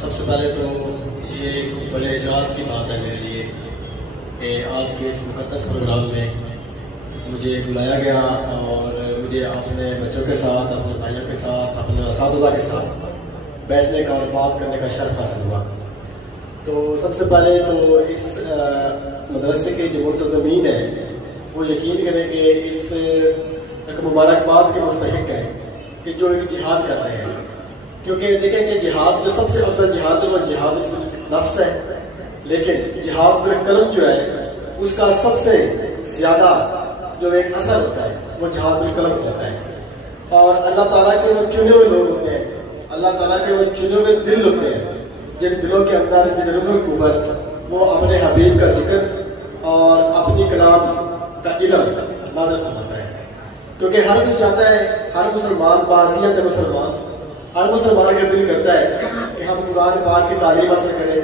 سب سے پہلے تو یہ بڑے اعزاز کی بات ہے میرے لیے کہ آج کے اس مقدس پروگرام میں مجھے بلایا گیا اور مجھے اپنے بچوں کے ساتھ، اپنے بھائیوں کے ساتھ، اپنے اساتذہ کے ساتھ بیٹھنے کا اور بات کرنے کا شرف حاصل ہوا۔ تو سب سے پہلے تو اس مدرسے کی جو منتظمین ہیں وہ یقین کریں کہ اس ایک مبارکباد کے مستحق ہیں کہ جو ایک جہاد کر رہے ہیں، کیونکہ دیکھیں کہ جہاد جو سب سے افضل جہاد ہے وہ جہاد نفس ہے، لیکن جہاد بالقلم جو ہے اس کا سب سے زیادہ جو ایک اثر ہوتا ہے وہ جہاد بالقلم ہوتا ہے۔ اور اللہ تعالیٰ کے وہ چنے ہوئے لوگ ہوتے ہیں، اللہ تعالیٰ کے وہ چنے ہوئے دل ہوتے ہیں جن دلوں کے اندر، جن روحوں کے اوپر وہ اپنے حبیب کا ذکر اور اپنی کلام کا علم نازل فرماتا ہے۔ کیونکہ ہر کوئی چاہتا ہے، ہر مسلمان بحیثیت مسلمان، ہر مسلمان کا دل کرتا ہے کہ ہم قرآن پاک کی تعلیم حاصل کریں،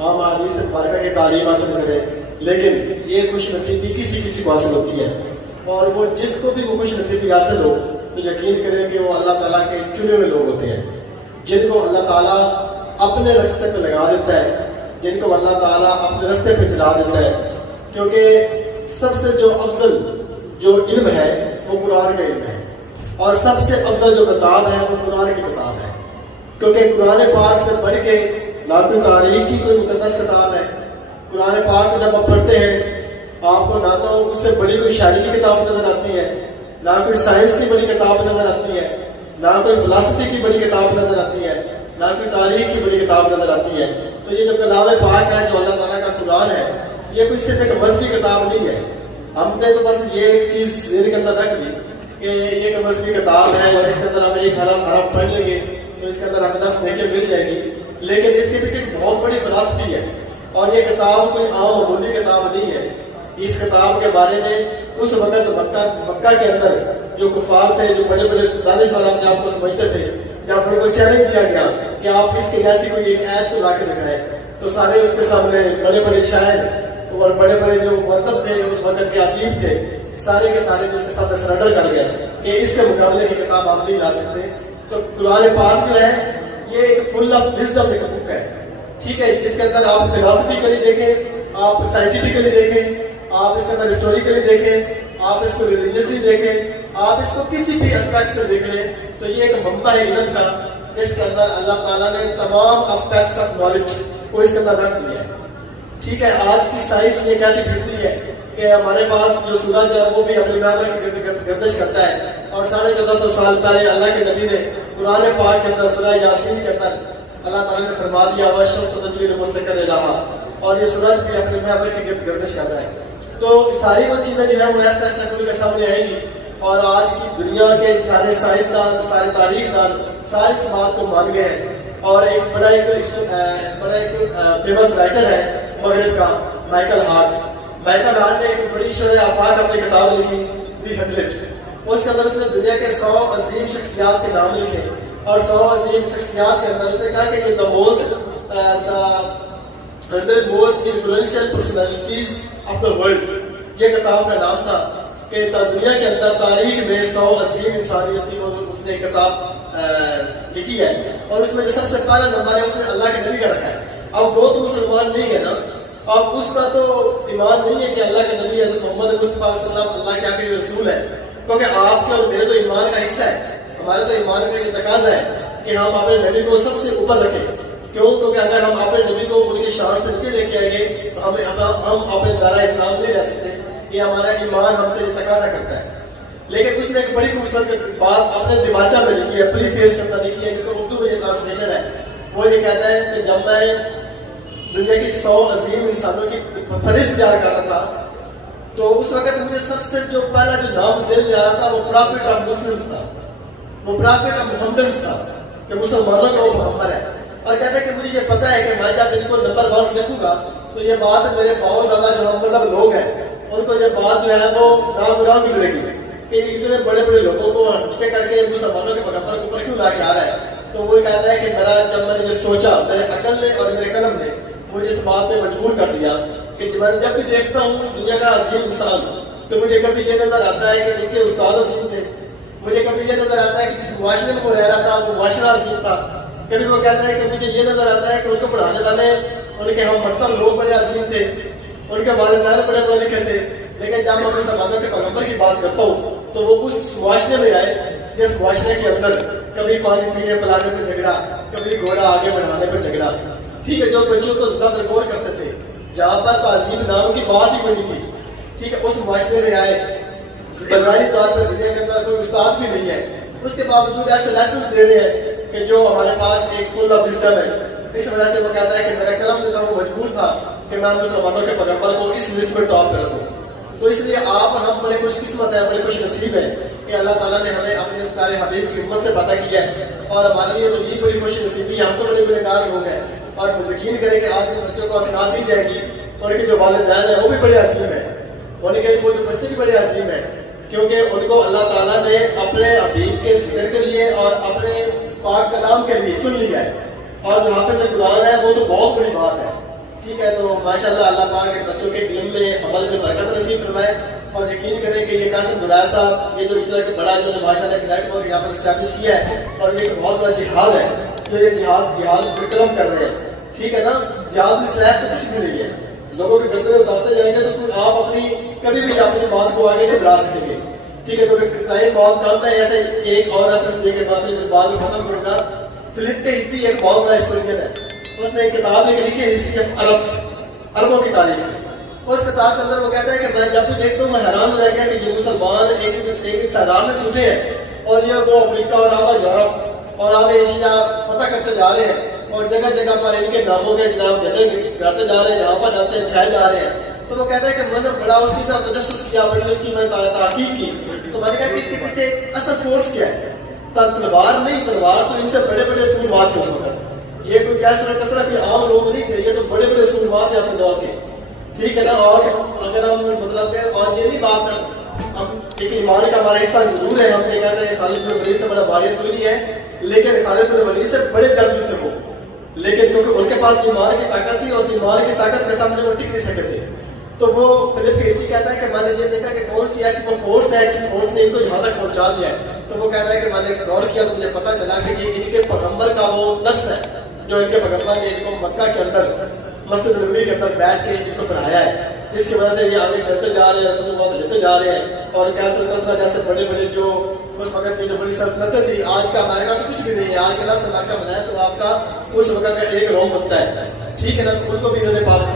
ہم حدیث مبارکہ کی تعلیم حاصل کریں، لیکن یہ خوش نصیبی کسی کو حاصل ہوتی ہے، اور وہ جس کو بھی وہ خوش نصیبی حاصل ہو تو یقین کریں کہ وہ اللہ تعالیٰ کے چنے ہوئے لوگ ہوتے ہیں جن کو اللہ تعالیٰ اپنے راستے پہ لگا دیتا ہے، جن کو اللہ تعالیٰ اپنے راستے پہ چلا دیتا ہے۔ کیونکہ سب سے جو افضل جو علم ہے وہ قرآن کا علم ہے، اور سب سے افضل جو کتاب ہے وہ قرآن کی کتاب ہے، کیونکہ قرآن پاک سے پڑھ کے نہ کوئی تاریخ کی کوئی مقدس کتاب ہے۔ قرآن پاک کو جب آپ پڑھتے ہیں آپ کو نہ تو اس سے بڑی کوئی شاعری کی کتاب نظر آتی ہے، نہ کوئی سائنس کی بڑی کتاب نظر آتی ہے، نہ کوئی فلسفی کی بڑی کتاب نظر آتی ہے، نہ کوئی تاریخ کی بڑی کتاب نظر آتی ہے۔ تو یہ جو کلام پاک ہے، جو اللہ تعالیٰ کا قرآن ہے، یہ کوئی صرف ایک مذہبی کتاب نہیں ہے۔ ہم نے تو بس یہ ایک چیز ذہن کے اندر رکھ لی کہ یہ ایک مذہبی کتاب ہے اور اس کے اندر ہم ایک حرف پڑھ لیں گے تو اس کے اندر ہمیں 10 نیکیاں مل جائیں گی، لیکن اس کے پیچھے ایک بہت بڑی فلسفی ہے، اور یہ کتاب کوئی عام معمولی کتاب نہیں ہے۔ اس کتاب کے بارے میں اس وقت مکہ کے اندر جو کفار تھے، جو بڑے بڑے دانشور اپنے آپ کو سمجھتے تھے، جب ان کو چیلنج دیا گیا کہ آپ اس کے جیسی کوئی ایک آیت کو لا کے دکھائیں، تو سارے اس کے سامنے بڑے بڑے شاعر اور بڑے بڑے جو مطلب تھے، اس وقت کے ادیب تھے، سارے کے سارے جو اس کے ساتھ سرنڈر کر گئے کہ اس کے مقابلے کی کتاب آپ نہیں لا سکتے۔ تو قرآن پاک جو ہے یہ ایک فل آف وزڈم ایک بک ہے، ٹھیک ہے، جس کے اندر آپ فلاسفیکلی دیکھیں، آپ سائنٹیفکلی دیکھیں، آپ اس کے اندر ہسٹوریکلی دیکھیں، آپ اس کو ریلیجیسلی دیکھیں، آپ اس کو کسی بھی اسپیکٹ سے دیکھ لیں، تو یہ ایک منبع ہے علم کا۔ اس کے اندر اللہ تعالیٰ نے تمام اسپیکٹس آف نالج کو اس کے اندر رکھ دیا ہے، ٹھیک ہے۔ آج کی سائنس یہ کہتی پھرتی ہے کہ ہمارے پاس جو سورج ہے وہ بھی اپنے محور کی گردش کرتا ہے، اور 1450 سال پہلے اللہ کے نبی نے قرآن پاک کے اندر سورہ یاسین کے اندر اللہ تعالیٰ نے فرما دیا وَالشَّمْسُ تَجْرِی لِمُسْتَقَرٍّ لَہَا، اور یہ سورج بھی اپنے محور کی گردش کر رہا ہے۔ تو ساری وہ چیزیں جو ہے وہ ایسا ایسا کھل کے سامنے آئیں گی، اور آج کی دنیا کے سارے سائنسدان، سارے تاریخ دان ساری اس بات کو مان گئے ہیں۔ اور ایک بڑا فیمس رائٹر ہے مغرب کا، مائیکل ہارٹ نے ایک بڑی شرح آفاق اپنی کتاب لکھی دی 100۔ اس کے اندر اس نے دنیا کے 100 عظیم شخصیات کے نام لکھے، اور 100 عظیم شخصیات کے اندر اس نے کہا کہ یہ 100 most influential personalities of the world, یہ کتاب کا نام تھا کہ دنیا کے اندر تاریخ میں 100 عظیم انسانیت کی اس نے کتاب لکھی ہے، اور اس میں جو سب سے پہلا نمبر ہے اس نے اللہ کے نبی کا رکھا ہے۔ اب وہ تو مسلمان نہیں ہے نا، اب اس کا تو ایمان نہیں ہے کہ اللہ کے نبی حضرت محمد مصطفیٰ صلی اللہ علیہ وسلم اللہ کے آخری رسول ہے، کیونکہ آپ کے اور میرے تو ایمان کا حصہ ہے، ہمارے تو ایمان کا یہ تقاضا ہے کہ ہم اپنے نبی کو سب سے اوپر رکھیں۔ کیوں؟ کیونکہ اگر ہم اپنے نبی کو ان کی شان سے نیچے لے کے آئیں گے تو ہم اپنے دائرہ اسلام نہیں رہ سکتے، یہ ہمارا ایمان ہم سے یہ تقاضا کرتا ہے۔ لیکن اس نے ایک بڑی خوبصورت بات اپنے دماغہ میں لکھی ہے، پری فیس کے اندر لکھی ہے، جس کو اردو میں یہ ٹرانسلیشن ہے۔ وہ یہ کہتا ہے کہ جب میں دنیا کی 100 عظیم انسانوں کی فہرست تیار کر رہا تھا تو اس وقت مجھے سب سے جو پہلا جو نام ذہن میں آ رہا تھا وہ پرافٹ آف مسلمس تھا، وہ پرافٹ آف محمدنس تھا، کہ مسلمانوں کا وہ محمد ہے۔ اور کہتا ہے کہ مجھے یہ پتہ ہے کہ میں جب ان کو نمبر 1 لکھوں گا تو یہ بات میرے بہت زیادہ جو ہم مذہب لوگ ہیں ان کو یہ بات جو ہے وہ نام گزرے گی کہ یہ اتنے بڑے بڑے لوگوں کو نیچے کر کے مسلمانوں کے پیغمبر کے اوپر کیوں لا کے آ رہا ہے۔ تو وہ کہتا ہے کہ جب میں نے یہ سوچا، میرے عقل نے اور میرے قلم نے مجھے اس بات پہ مجبور کر دیا کہ میں جب بھی دیکھتا ہوں دنیا کا عظیم انسان تو مجھے کبھی یہ نظر آتا ہے کہ اس کے استاد عظیم تھے، مجھے کبھی یہ نظر آتا ہے کہ جس معاشرے میں وہ رہ رہا تھا وہ معاشرہ عظیم تھا، کبھی وہ کہتا ہے کہ مجھے یہ نظر آتا ہے کہ ان کو پڑھانے والے ان کے ہم مکتب لوگ بڑے عظیم تھے، ان کے والدین بڑے پڑھے لکھے تھے، لیکن جب میں مسلمانوں کے پیغمبر کی بات کرتا ہوں تو وہ اس معاشرے میں آئے جس معاشرے کے اندر کبھی پانی پینے پلانے پہ جھگڑا، کبھی گھوڑا آگے بڑھانے پہ جھگڑا، ٹھیک ہے، جو بچوں کو زیادہ درگور کرتے تھے، جہاں پر تہذیب نام کی بات ہی کوئی نہیں تھی، ٹھیک ہے، اس معاشرے میں آئے، بظاہری طور پر دنیا کے اندر کوئی استاد بھی نہیں ہے، اس کے باوجود ایسے لیسنس دے رہے ہیں کہ جو ہمارے پاس ایک فل آف وزڈم ہے۔ اس وجہ سے وہ کہتا ہے کہ میرا قلم جو تھا وہ مجبور تھا کہ میں مسلمانوں کے پیغمبر کو اس لسٹ میں ٹاپ کر دوں۔ تو اس لیے آپ اور ہم بڑے خوش قسمت ہیں، بڑے خوش نصیب ہیں کہ اللہ تعالیٰ نے ہمیں اپنے اس پیارے حبیب کی امت سے پتہ کیا ہے، اور ہمارے لیے تو یہ بڑی خوش نصیبی ہے، ہم تو بڑے گنہگار لوگ ہیں، اور یقین کریں کہ آپ کے بچوں کو اسناد دی جائے گی، ان کے جو والدین ہیں وہ بھی بڑے عظیم ہیں، ان کے وہ جو بچے بھی بڑے عظیم ہیں، کیونکہ ان کو اللہ تعالیٰ نے اپنے حبیب کے ذکر کے لیے اور اپنے پاک کلام کے لیے چن لیا ہے، اور جو حافظ قرآن ہے وہ تو بہت بڑی بات ہے، ٹھیک ہے۔ تو ماشاءاللہ اللہ پاک کے بچوں کے علم میں عمل میں برکت نصیب فرمائے، اور یقین کریں کہ یہ قاسم بلال صاحب یہ جو اتنا کہ بڑا انہوں نے ماشاءاللہ ایک نیٹ ورک یہاں پر اسٹیبلش کیا ہے، اور یہ ایک بہت بڑا جہاد ہے جو یہ جہاد وکرم کر رہے ہیں، ٹھیک ہے نا۔ جہاد میں سیف تو کچھ بھی نہیں ہے، لوگوں کی گردنیں اتارتے جائیں گے تو آپ اپنی کبھی بھی اپنی بات کو آگے نہیں بڑھا سکیں گے، ٹھیک ہے۔ کیونکہ ٹائم بہت کم ہے، ایسے ایک اور ریفرنس دے کے بعد ختم کروں گا۔ فلپ کے ہسٹری ایک بہت بڑا ہسٹورین ہے، اس نے ایک کتاب لکھی ہے ہسٹری آف عربس، عربوں کی تاریخ۔ اس کتاب کے اندر وہ کہتا ہے کہ میں جب بھی دیکھتا ہوں میں حیران رہ گیا کہ یہ مسلمان ایک صحرا میں چھوٹے ہیں، اور یہ وہ افریقہ اور آدھا یورپ اور آدھے ایشیا فتح کرتے جا رہے ہیں، اور جگہ جگہ پر ان کے ناموں کے جناب جھنڈے گاڑتے جا رہے ہیں، یہاں پر جاتے ہیں چھائے جا رہے ہیں۔ تو وہ کہتا ہے کہ میں نے بڑا اس کی تجسس کیا، بڑی اس کی میں نے تحقیق کی، تو میں نے کہا کہ اس کے پیچھے اصل فورس کیا ہے؟ تلوار نہیں، تلوار تو ان سے بڑے بڑے سورمات تھے اس وقت، یہ کوئی کیسر کوئی عام لوگ نہیں تھے، یہ تو بڑے بڑے سورمات تھے اپنے دور کے، ٹھیک ہے نا۔ اور اگر ہم مطلب ہے، اور یہ نہیں بات ہے ہم ایک ایمان کا ہمارا حصہ ضرور ہے، ہم یہ کہتے ہیں کہ خالد بن ولید سے بڑا واریت تو نہیں ہے، لیکن خالد بن ولید سے بڑے جنگجو تھے وہ، لیکن کیونکہ ان کے پاس ایمان کی طاقت تھی، اور اس ایمان کی طاقت کے سامنے وہ ٹک نہیں سکے تھے، تو وہ فلپ کیرتی کہتا ہے کہ میں نے یہ دیکھا کہ کون سی ایسی کوئی فورس ہے جس فورس نے ان کو یہاں تک پہنچا دیا ہے، تو وہ کہتا ہے کہ میں نے غور کیا تو مجھے پتہ چلا کہ یہ ان کے پیغمبر کا وہ نص ہے جو ان کے پیغمبر نے ان کو مکہ کے اندر مسجد نبوی کے اندر بیٹھ کے ان کو پڑھایا ہے، جس کی وجہ سے یہ آگے چلتے جا رہے ہیں، بہت لیتے جا رہے ہیں، اور کیسر کسرا جیسے بڑے بڑے جو اس وقت کی جو بڑی سلطنتیں تھی، آج کا امریکہ تو کچھ بھی نہیں ہے، آج کا لفظ امریکہ بنایا تو آپ کا اس وقت کا ایک روم بنتا ہے، ٹھیک ہے نا۔ ان کو بھی انہوں نے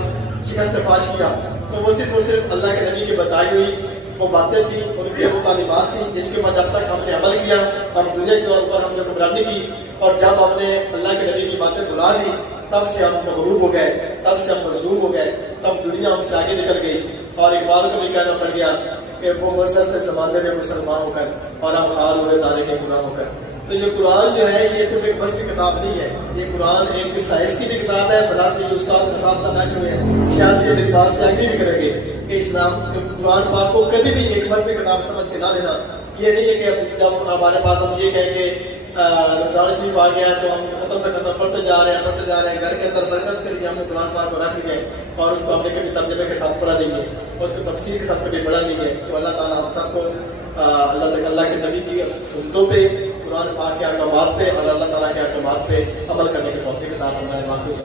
شکست فاش کیا، تو وہ صرف اور صرف اللہ کے نبی کی بتائی ہوئی وہ باتیں تھیں، ان کی وہ تعلیمات تھیں جن کے بعد جب تک ہم نے عمل کیا، ہم دنیا کے طور پر ہم نے حکمرانی کی، اور جب ہم نے اللہ کے نبی کی باتیں بلا دی تب سے ہم مغلوب ہو گئے، تب سے ہم مظلوم ہو گئے، تب دنیا ہم سے آگے نکل گئی، اور اقبال کو بھی کہنا پڑ گیا کہ وہ مزدست زمانے میں مسلمان ہو کر اور ہم خار ہوئے تارے کے گناہ ہو کر۔ تو یہ قرآن جو ہے یہ صرف ایک بس کی کتاب نہیں ہے، یہ قرآن ایک سائنس کی بھی کتاب ہے، فلاسفے کے استاد کے ساتھ بیٹھے ہوئے ہیں، شاید یہ میری بات سے اگری بھی کریں گے کہ اسلام قرآن پاک کو کبھی بھی ایک بس کی کتاب سمجھ کے نہ لینا۔ یہ نہیں ہے کہ جب ہمارے پاس ہم یہ کہیں کہ رمضان شریف آ گیا تو ہم ختم پہ ختم پڑھتے جا رہے ہیں، گھر کے اندر برکت کے لیے ہم نے قرآن پاک کو رکھ دیا ہے، اور اس کو ہم نے کبھی ترجمے کے ساتھ پڑھا نہیں ہے، اور اس کو تفسیر کے ساتھ کبھی پڑھا نہیں ہے۔ تو اللہ تعالیٰ ہم سب کو اللہ کے نبی کی سنتوں پہ، قرآن پاک کے احکامات پہ اور اللہ تعالیٰ کے احکامات پہ عمل کرنے کی توفیق عطا فرمائے۔